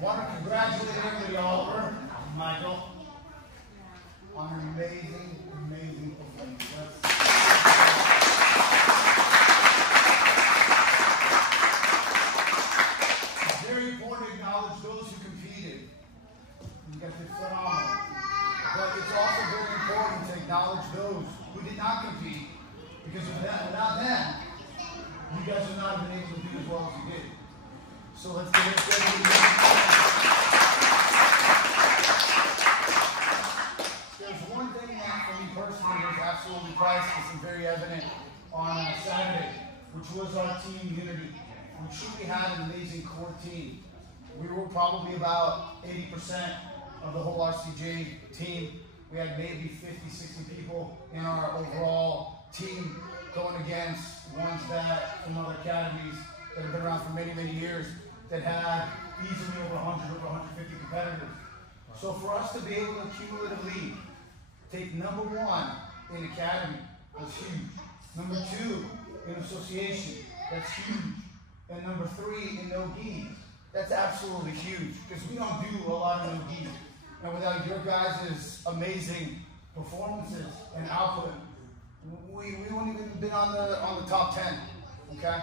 Want to congratulate everybody, Oliver, Michael, on an amazing, amazing performance. It's very important to acknowledge those who competed. You guys did phenomenal. But it's also very important to acknowledge those who did not compete, because without them, you guys would not have been able to do as well as you did. So let's get it ready. There's one thing that for me personally was absolutely priceless and very evident on Saturday, which was our team unity. We truly had an amazing core team. We were probably about 80% of the whole RCJ team. We had maybe 50, 60 people in our overall team going against ones that from other academies that have been around for many, many years that had easily over 100, over 150 competitors. So for us to be able to cumulatively take number one in academy, that's huge. Number two in association, that's huge. And number three in no-gi, that's absolutely huge, because we don't do a lot of no-gi. And without your guys' amazing performances and output, we wouldn't even been on the top 10, okay?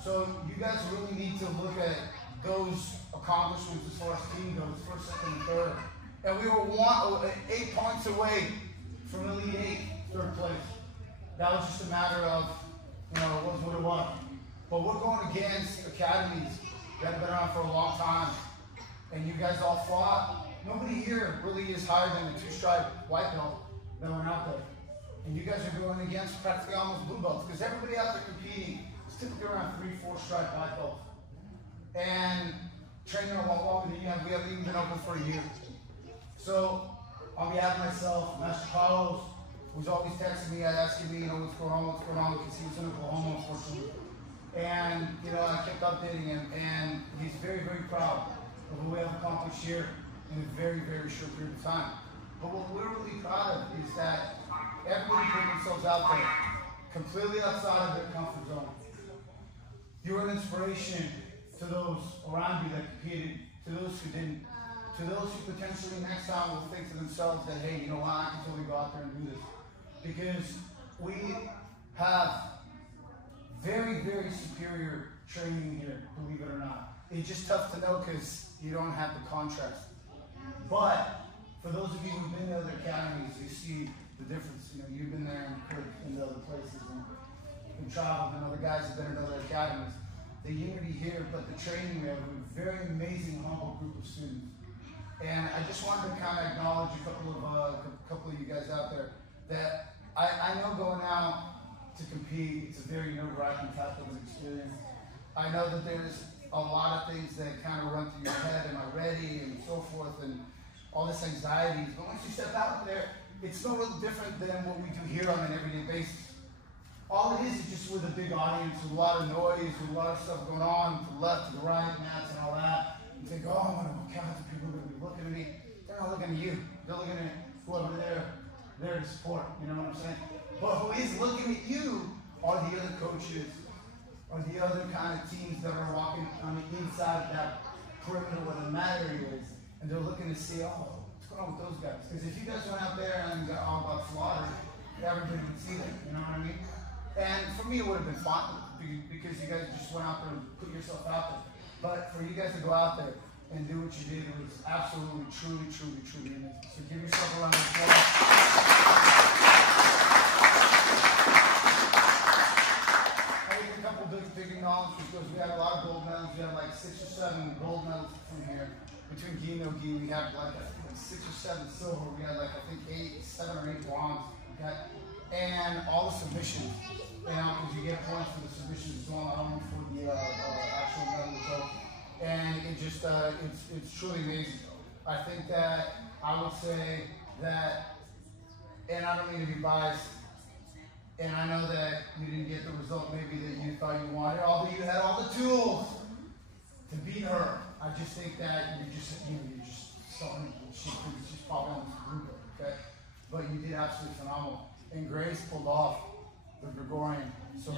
So you guys really need to look at those accomplishments as far as team goes, first, second, and third. And we were 8 points away from Elite 8, third place. That was just a matter of, you know, it was what it was. But we're going against academies that have been around for a long time. And you guys all fought. Nobody here really is higher than the 2-stripe white belt that went out there. And you guys are going against practically almost blue belts, because everybody out there competing is typically around 3-4 stripe white belts. And training a lot longer than you have. We haven't even been open for a year. So on behalf of myself, Master Carlos, who's always texting me, asking me, you know, what's going on, because he was in Oklahoma, unfortunately. And, you know, I kept updating him, and he's very, very proud of what we have accomplished here in a very, very short period of time. But what we're really proud of is that everybody put themselves out there, completely outside of their comfort zone. You're an inspiration to those around you that competed, to those who didn't, to those who potentially next time will think to themselves that, hey, you know what, I can totally go out there and do this. Because we have very, very superior training here, believe it or not. It's just tough to know because you don't have the contrast. But for those of you who've been to other academies, you see the difference. You know, you've been there and in the other places and traveled, and other guys have been in other academies. The unity here, but the training we have, a very amazing, humble group of students. And I just wanted to kind of acknowledge a couple of you guys out there that I know going out to compete, it's a very nerve-wracking type of an experience. I know that there's a lot of things that kind of run through your head, am I ready, and so forth, and all this anxiety. But once you step out there, it's no real different than what we do here on an everyday basis. All it is just with a big audience, with a lot of noise, with a lot of stuff going on, to the left, to the right, mats and all that. You think, oh, I'm going to look out, the people are going to be looking at me. They're not looking at you. They're looking at whoever they're there to support, you know what I'm saying? But who is looking at you are the other coaches, or the other kind of teams that are walking on the inside of that perimeter where the mat area is, and they're looking to see, oh, what's going on with those guys? Because if you guys went out there and got all about slaughter, everybody would see that, you know what I mean? And for me, it would have been fun, because you guys just went out there and put yourself out there. But for you guys to go out there and do what you did, it was absolutely, truly, truly, truly amazing. So give yourself a round of applause. A couple big acknowledgements, because we had a lot of gold medals. We had like 6 or 7 gold medals from here. Between gi and no gi, we had like 6 or 7 silver. We had like, I think 7 or 8 bronze. Okay? And all the submissions, you know, because you get points for the submissions as well, not only for the actual medal result. And it just, it's truly amazing. I think that I would say that, and I don't mean to be biased, and I know that you didn't get the result maybe that you thought you wanted, although you had all the tools to beat her. I just think that you're just something, she's probably on this group, okay? But but you did absolutely phenomenal. And Grace pulled off the Gregorian. So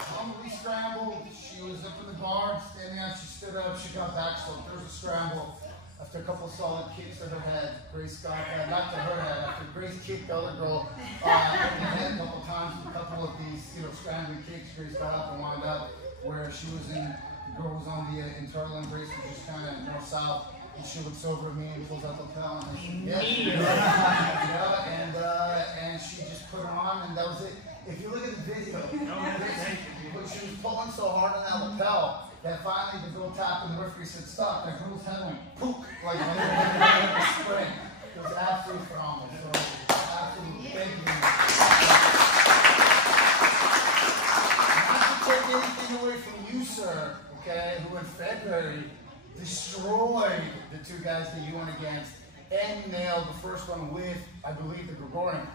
humbly scrambled. She was up in the guard, standing up. She stood up. She got back. So there was a scramble. After a couple of solid kicks to her head, Grace got not to her head. After Grace kicked the other girl in the head a couple of times, a couple of these scrambling kicks, Grace got up and wound up where she was in. The girl was on the internal, and Grace was just kind of north south. And she looks over at me and pulls out the lapel, and I said, yes. And she just put her on, and that was it. If you look at the video, she was pulling so hard on that lapel that finally the girl tapped and the referee said stop. That girl's head went poof, like a spring. It was absolutely phenomenal. So, absolutely, thank you. Not to take anything away from you, sir, okay, who in February destroyed the two guys that you went against and nailed the first one with, I believe, the Gregorian.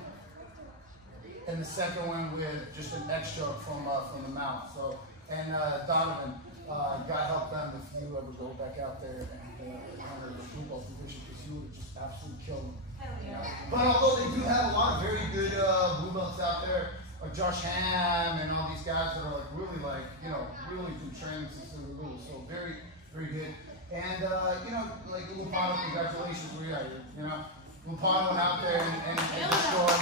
And the second one with just an extra from the mouth. So, and Donovan, God help them if you ever go back out there and enter the blue belt division, because you would just absolutely kill them. But although they do have a lot of very good blue belts out there, like Josh Ham and all these guys that are really been trained since they were little, so very, very good. And like Lupano, congratulations, we are here. Lupano went out there and destroyed.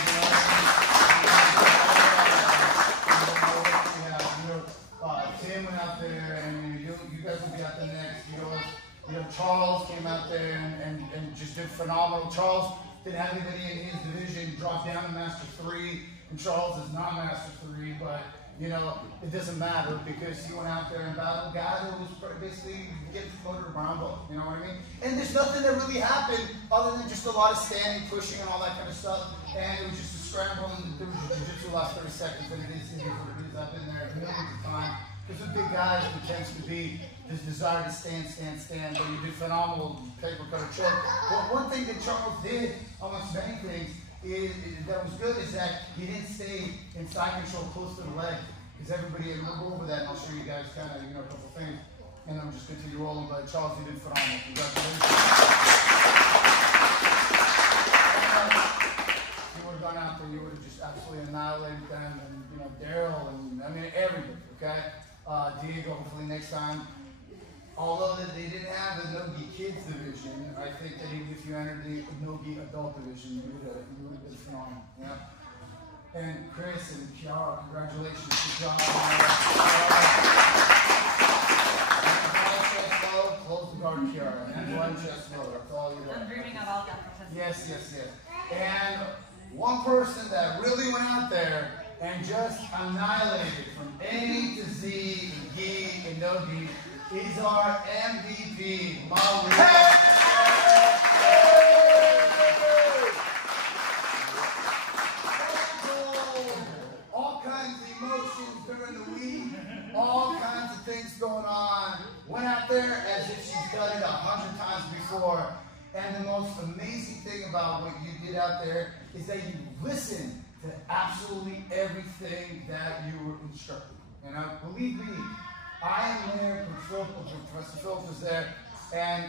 Tim went out there, and you guys will be out there next. Charles came out there and just did phenomenal. Charles didn't have anybody in his division, dropped down to Master 3, and Charles is not Master 3, but it doesn't matter because he went out there and battled a guy that was basically getting promoted to brown belt, you know what I mean? And there's nothing that really happened other than just a lot of standing, pushing, and all that kind of stuff. And it was just a scramble, and there was jiu-jitsu last 30 seconds, and it is what it is. I've been there millions of times. Because with big guys, there tends to be this desire to stand, but you did phenomenal paper cutter choke. But one thing that Charles did, amongst many things, that was good is that he didn't stay in side control close to the leg. Because everybody, and we'll go over that and I'll show you guys kind of, a couple things. And then we'll just continue rolling. But Charles, you did phenomenal. Congratulations. You would have gone out there, you would have just absolutely annihilated them. And, Daryl, and everybody, okay? Diego, hopefully next time. Although they didn't have the Nogi Kids division, I think that even if you entered the Nogi Adult division, you would have been phenomenal. Yeah? And Chris and Kiara, congratulations. Good job. Close the guard, Kiara. And one chest low. That's all you got. I'm dreaming of all that. Yes. And one person that really went out there and just annihilated from A to Z, Gi, and Nogi is our MVP, Maui. All kinds of emotions during the week, all kinds of things going on. Went out there as if she's done it 100 times before. And the most amazing thing about what you did out there is that you listened to absolutely everything that you were instructed. And believe me, I am there, Professor Phillips is there, and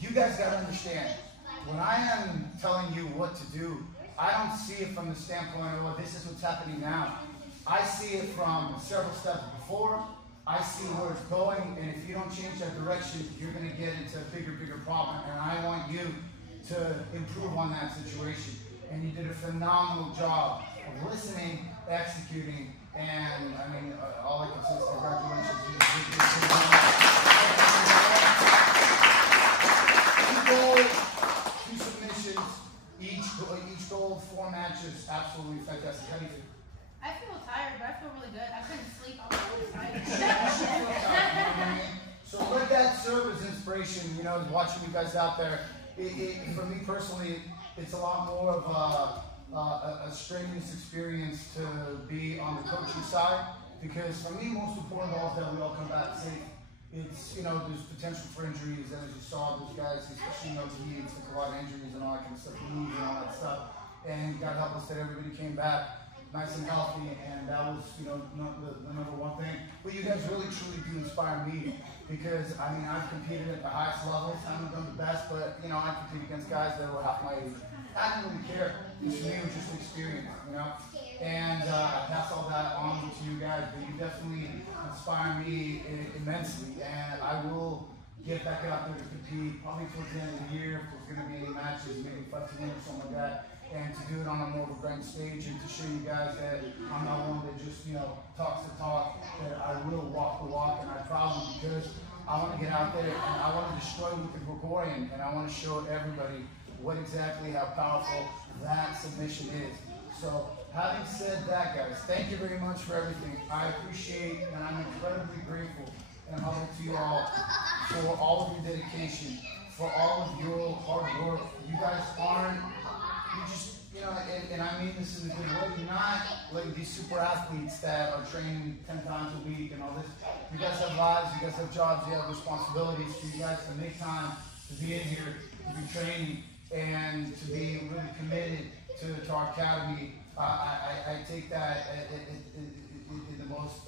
you guys got to understand, when I am telling you what to do, I don't see it from the standpoint of, this is what's happening now. I see it from several steps before. I see where it's going, and if you don't change that direction, you're going to get into a bigger problem, and I want you to improve on that situation. And you did a phenomenal job of listening, executing, and all I can say is congratulations. Two submissions, each goal, 4 matches, absolutely fantastic. How do you feel? I feel tired, but I feel really good. I couldn't sleep. I was really excited. So let that serve as inspiration, watching you guys out there. For me personally, it's a lot more of a strenuous experience to be on the coaching side, because for me, most important of all is that we all come back safe. It's, there's potential for injuries, and as you saw, those guys, especially he took a lot of injuries and all that kind of stuff, knees and all that stuff, and God help us that everybody came back. nice and healthy, and that was, you know, not the number one thing. But you guys really truly do inspire me, because I mean, I've competed at the highest levels. I haven't done the best, but you know, I compete against guys that were half my age. I didn't really care. It's me, it was just experience, you know. And I pass all that on to you guys, but you definitely inspire me immensely, and I will get back out there to compete probably towards the end of the year if there's going to be any matches, maybe 5 to win or something like that, and to do it on a more of a grand stage and to show you guys that I'm not one that just, you know, talks the talk, that I will walk the walk, and I promise, because I want to get out there and I want to destroy with the Gregorian, and I want to show everybody what exactly how powerful that submission is. So having said that, guys, thank you very much for everything. I appreciate and I'm incredibly grateful and humble to you all for all of your dedication, for all of your hard work. You guys aren't, you just, you know, and I mean this in a good way, you're not like these super athletes that are training 10 times a week and all this. You guys have lives, you guys have jobs, you have responsibilities for you guys to make time to be in here, to be training, and to be really committed to our academy. I take that in the most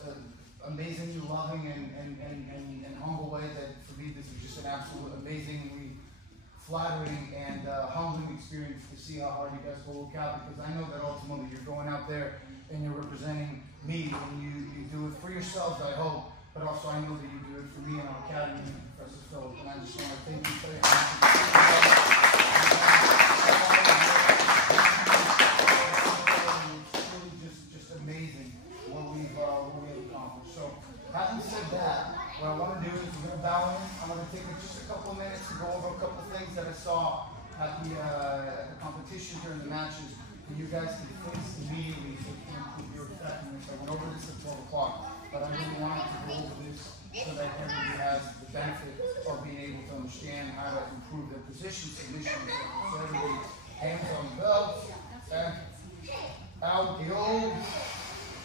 amazingly loving and humble way, that for me this is just an absolute amazingly flattering and humbling experience to see how hard you guys will work out, because I know that ultimately you're going out there and you're representing me, and you do it for yourselves, I hope, but also I know that you do it for me and our academy and Professor Phil, and I just want to thank you for that. Having said that, what I want to do is we're going to bow in. I'm going to take just a couple of minutes to go over a couple of things that I saw at the competition during the matches, and you guys can fix immediately so you can improve your effectiveness. I went over this at 12 o'clock, but I really wanted to go over this so that everybody has the benefit of being able to understand how to improve their position submission. So everybody, hands on the belt, okay? Out with the old,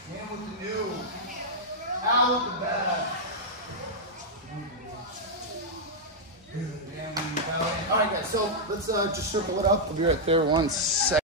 in with the new. Out the bad. Good. And we all right, guys. So let's just circle it up. We'll be right there. 1 second.